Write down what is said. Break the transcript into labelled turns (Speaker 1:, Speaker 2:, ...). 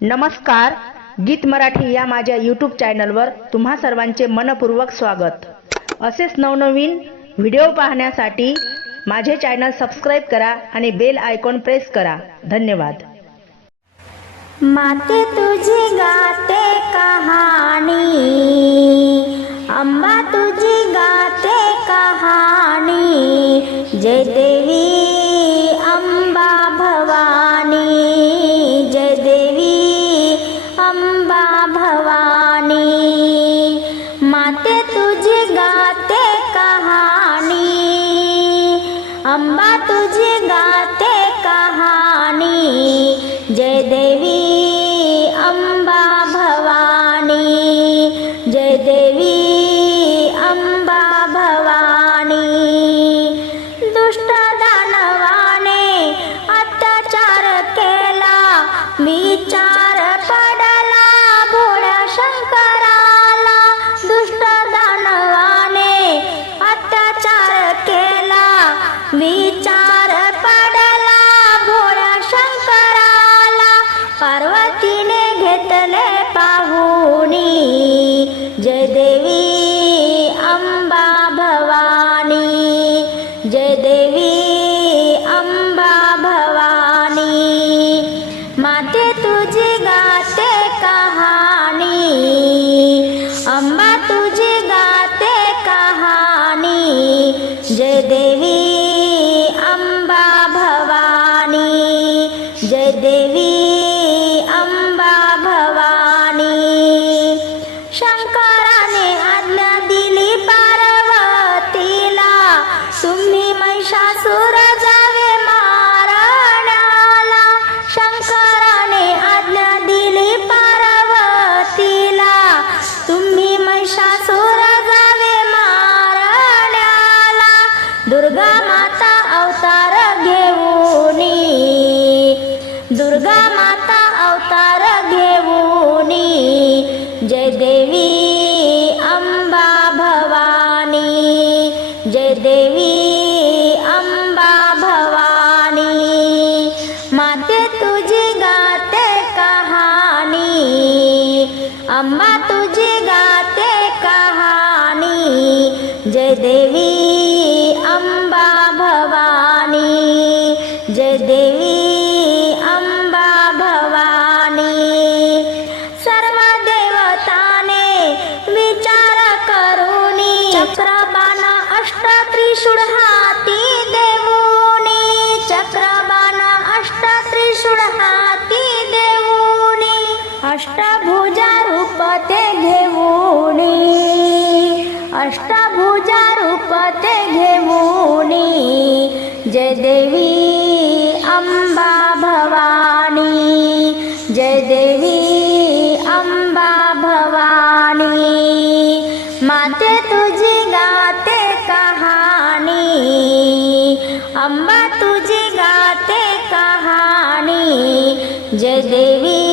Speaker 1: नमस्कार गीत मराठी या माझ्या यूट्यूब चॅनलवर तुम्हा सर्वांचे मनपूर्वक स्वागत. असेच नवनवीन व्हिडिओ पाहण्यासाठी माझे चॅनल सबस्क्राईब करा आणि बेल आयकॉन प्रेस करा. धन्यवाद.
Speaker 2: माते तुझी गाते कहाणी. अंबा तुझी गाते कहाणी. जय देवी माते तुझी गाते कहाणी अंबा तुझी गाते कहाणी जय देवी अंबा भवानी। जय देवी अंबा भवानी। दुष्ट पार्वतीने घेतले पाहुणी. जय देवी अंबा भवानी. जय देवी अंबा भवानी. माते तुझी गाते कहाणी. अंबा तुझी गाते कहाणी. जय देवी अंबा भवानी. जय जय देवी अंबा भवानी जय देवी अंबा भवानी माते तुझे गाते कहानी अम्बा तुझे गाते कहानी जय देवी अम्बा चक्रबाण अष्ट त्रिशूळ हाती देऊनी चक्रबाण अष्ट त्रिशूळ हाती देऊनी अष्टभुजा माते तुझी गाते कहाणी. अम्मा तुझी गाते कहाणी. जय देवी